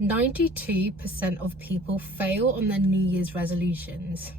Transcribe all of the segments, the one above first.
92% of people fail on their New Year's resolutions.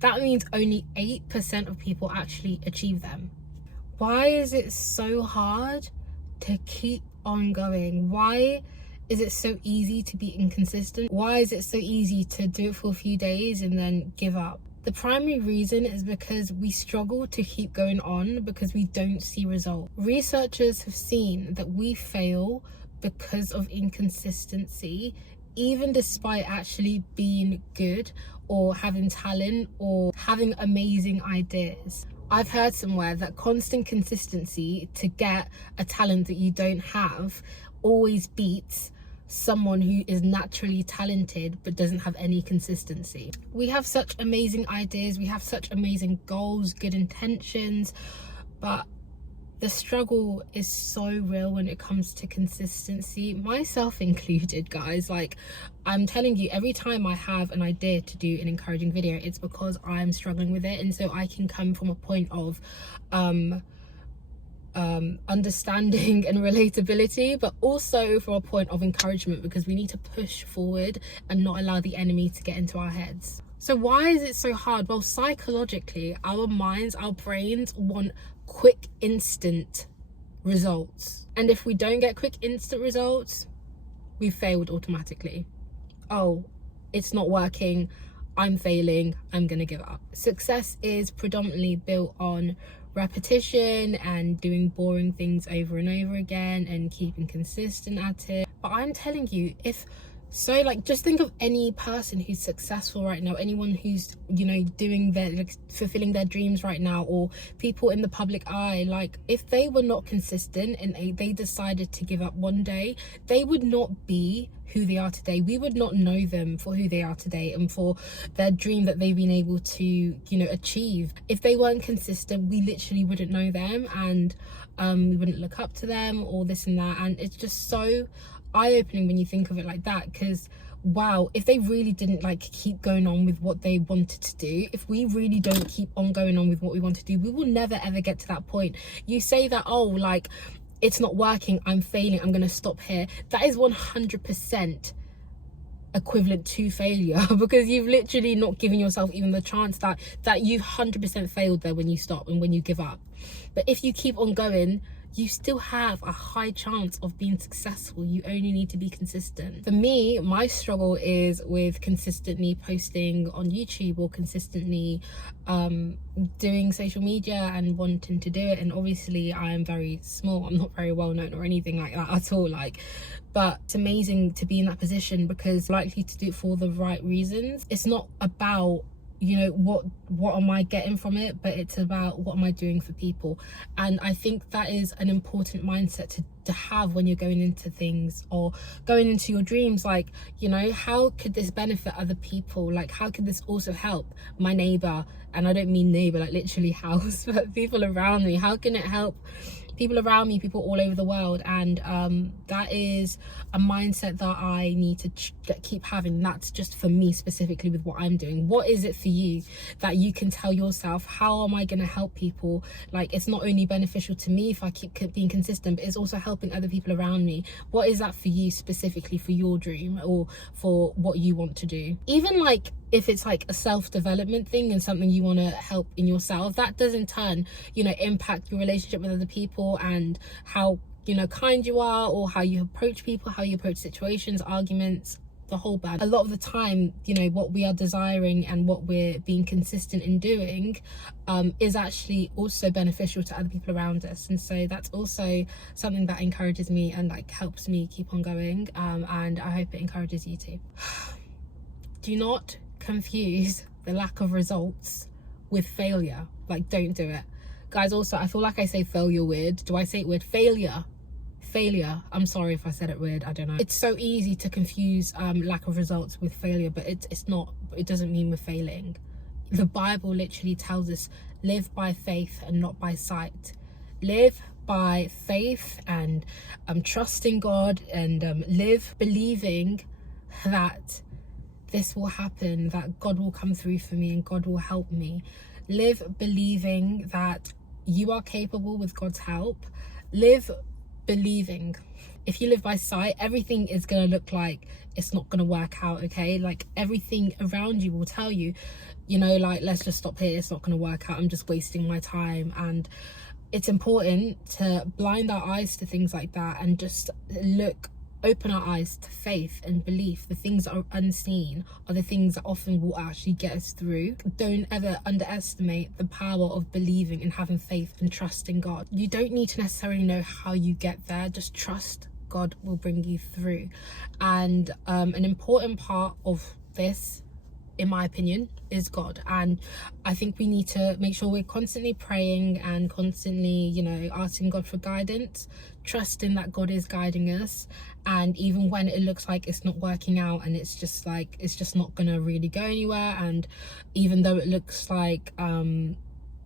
That means only 8% of people actually achieve them. Why is it so hard to keep on going? Why is it so easy to be inconsistent? Why is it so easy to do it for a few days and then give up? The primary reason is because we struggle to keep going on because we don't see results. Researchers have seen that we fail because of inconsistency, even despite actually being good or having talent or having amazing ideas. I've heard somewhere that constant consistency to get a talent that you don't have always beats someone who is naturally talented but doesn't have any consistency. We have such amazing ideas, we have such amazing goals, good intentions, but the struggle is so real when it comes to consistency, myself included, guys. Like, I'm telling you, every time I have an idea to do an encouraging video, it's because I'm struggling with it. And so I can come from a point of understanding and relatability, but also from a point of encouragement, because we need to push forward and not allow the enemy to get into our heads. So why is it so hard? Well, psychologically, our minds, our brains want quick, instant results. And if we don't get quick, instant results, we failed automatically. Oh, it's not working, I'm failing, I'm gonna give up. Success is predominantly built on repetition and doing boring things over and over again and keeping consistent at it. But I'm telling you, just think of any person who's successful right now, anyone who's, doing fulfilling their dreams right now, or people in the public eye. Like, if they were not consistent and they decided to give up one day, they would not be who they are today. We would not know them for who they are today and for their dream that they've been able to, achieve. If they weren't consistent, we literally wouldn't know them, and we wouldn't look up to them or this and that. And it's just so eye-opening when you think of it like that, because wow, if they really didn't keep going on with what they wanted to do, if we really don't keep on going on with what we want to do, we will never ever get to that point. You say that, oh, it's not working, I'm failing, I'm gonna stop here. That is 100% equivalent to failure, because you've literally not given yourself even the chance that you've 100% failed there when you stop and when you give up. But if you keep on going, you still have a high chance of being successful. You only need to be consistent. For me, my struggle is with consistently posting on YouTube or consistently doing social media and wanting to do it. And obviously I am very small, I'm not very well known or anything like that at all, but it's amazing to be in that position because I'm likely to do it for the right reasons. It's not about what am I getting from it, but it's about what am I doing for people. And I think that is an important mindset to have when you're going into things or going into your dreams. How could this benefit other people? How could this also help my neighbor? And I don't mean neighbor literally house, but people around me. How can it help people around me, people all over the world? And that is a mindset that I need to keep having. That's just for me specifically with what I'm doing. What is it for you that you can tell yourself, how am I going to help people? It's not only beneficial to me if I keep being consistent, but it's also helping other people around me. What is that for you specifically for your dream or for what you want to do? Even if it's a self-development thing and something you want to help in yourself, that does in turn impact your relationship with other people and how kind you are, or how you approach people, how you approach situations, arguments, the whole bag. A lot of the time, what we are desiring and what we're being consistent in doing is actually also beneficial to other people around us. And so that's also something that encourages me and helps me keep on going, and I hope it encourages you too. Do not confuse the lack of results with failure. Don't do it, guys. Also, I feel like I say failure weird. Do I say it weird? Failure. I'm sorry if I said it weird, I don't know. It's so easy to confuse lack of results with failure, but it's not. It doesn't mean we're failing. The Bible literally tells us, live by faith and not by sight. Live by faith and trust in God, and live believing that this will happen, that God will come through for me and God will help me. Live believing that you are capable with God's help. Live believing if you live by sight, everything is going to look like it's not going to work out, okay? Like everything around you will tell you, you know, like, let's just stop here, it's not going to work out, I'm just wasting my time. And it's important to blind our eyes to things like that and just open our eyes to faith and belief. The things that are unseen are the things that often will actually get us through. Don't ever underestimate the power of believing and having faith and trust in God. You don't need to necessarily know how you get there, just trust God will bring you through. And an important part of this, in my opinion, is God. And I think we need to make sure we're constantly praying and constantly, you know, asking God for guidance, trusting that God is guiding us. And even when it looks like it's not working out and it's just not gonna really go anywhere, and even though it looks like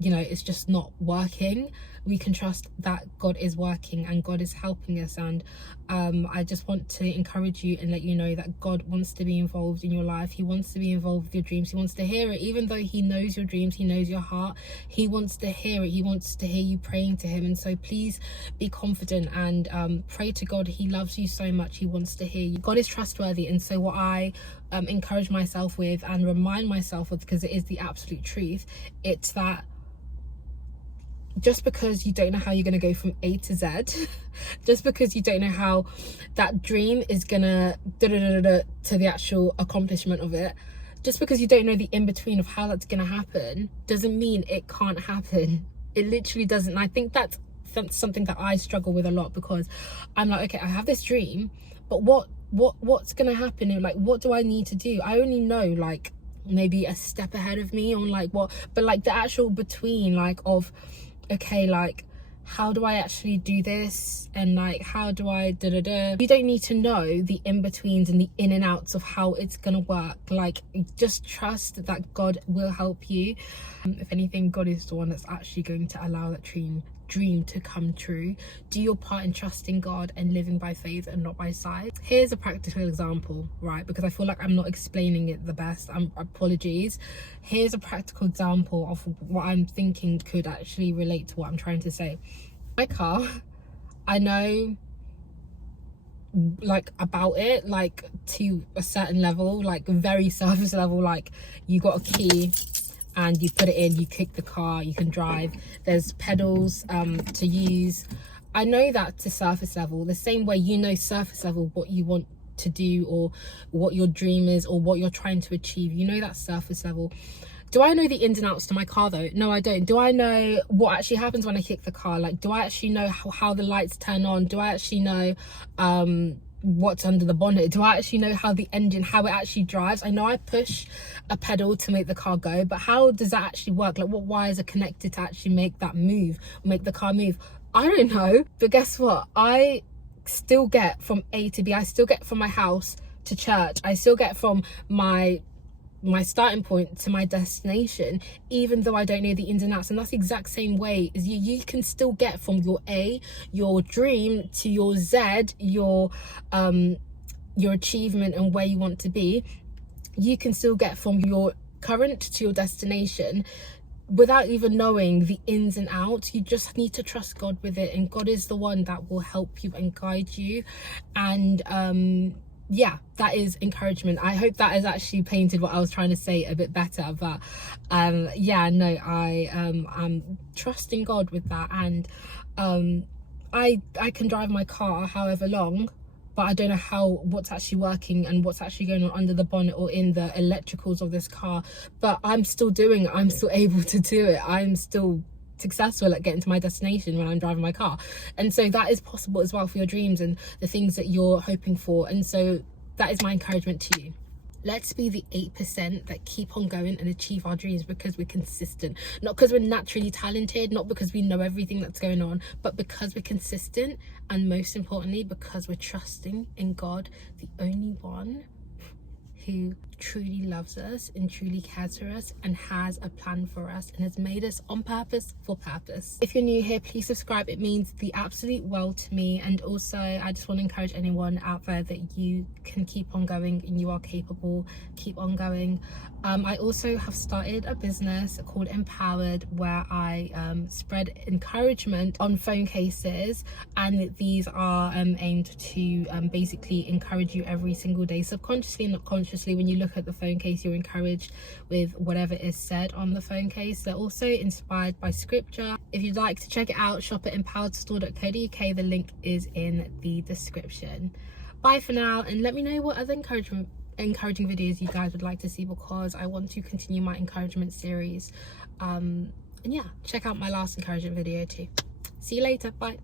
you know, it's just not working, we can trust that God is working and God is helping us. And I just want to encourage you and let you know that God wants to be involved in your life. He wants to be involved with your dreams. He wants to hear it. Even though he knows your dreams, he knows your heart, he wants to hear it. He wants to hear you praying to him. And so please be confident and pray to God. He loves you so much. He wants to hear you. God is trustworthy. And so what I encourage myself with and remind myself of, because it is the absolute truth, it's that just because you don't know how you're going to go from A to Z, just because you don't know how that dream is going to to the actual accomplishment of it, just because you don't know the in-between of how that's going to happen, doesn't mean it can't happen. It literally doesn't. And I think that's something that I struggle with a lot, because I'm like, okay, I have this dream, but what's going to happen? Like, what do I need to do? I only know like maybe a step ahead of me on like what, but like the actual between, like of, okay, like how do I actually do this, and like how do I You don't need to know the in-betweens and the in and outs of how it's gonna work. Like, just trust that God will help you. If anything, God is the one that's actually going to allow that dream to come true. Do your part in trusting God and living by faith and not by sight. Here's a practical example, right? Because I feel like I'm not explaining it the best. Apologies. Here's a practical example of what I'm thinking could actually relate to what I'm trying to say. My car, I know like about it, like to a certain level, like very surface level. Like, you got a key and you put it in, you kick the car, you can drive, there's pedals to use. I know that to surface level, the same way you know surface level what you want to do or what your dream is or what you're trying to achieve. You know that surface level. Do I know the ins and outs to my car though? No, I don't. Do I know what actually happens when I kick the car? Like, do I actually know how the lights turn on? Do I actually know what's under the bonnet? Do I actually know how the engine, how it actually drives? I know I push a pedal to make the car go, but how does that actually work? Like, what wires are connected to actually make that move, make the car move? I don't know. But guess what? I still get from A to B. I still get from my house to church. I still get from my starting point to my destination, even though I don't know the ins and outs. And that's the exact same way as you can still get from your A, your dream, to your Z, your achievement and where you want to be. You can still get from your current to your destination without even knowing the ins and outs. You just need to trust God with it, and God is the one that will help you and guide you. And yeah, that is encouragement. I hope that has actually painted what I was trying to say a bit better. But yeah, no, I'm trusting God with that. And I can drive my car however long, but I don't know what's actually working and what's actually going on under the bonnet or in the electricals of this car. But I'm still doing it. I'm still able to do it. I'm still successful at getting to my destination when I'm driving my car. And so that is possible as well for your dreams and the things that you're hoping for. And so that is my encouragement to you. Let's be the 8% that keep on going and achieve our dreams, because we're consistent. Not because we're naturally talented, not because we know everything that's going on, but because we're consistent, and most importantly, because we're trusting in God, the only one who truly loves us and truly cares for us and has a plan for us and has made us on purpose for purpose. If you're new here, please subscribe. It means the absolute world to me. And also I just want to encourage anyone out there that you can keep on going and you are capable. Keep on going. I also have started a business called Empowered, where I spread encouragement on phone cases, and these are aimed to basically encourage you every single day, subconsciously and not consciously. When you look at the phone case, you're encouraged with whatever is said on the phone case. They're also inspired by scripture. If you'd like to check it out, shop at empoweredstore.co.uk. The link is in the description. Bye for now, and let me know what other encouraging videos you guys would like to see, because I want to continue my encouragement series. And yeah, check out my last encouragement video too. See you later. Bye.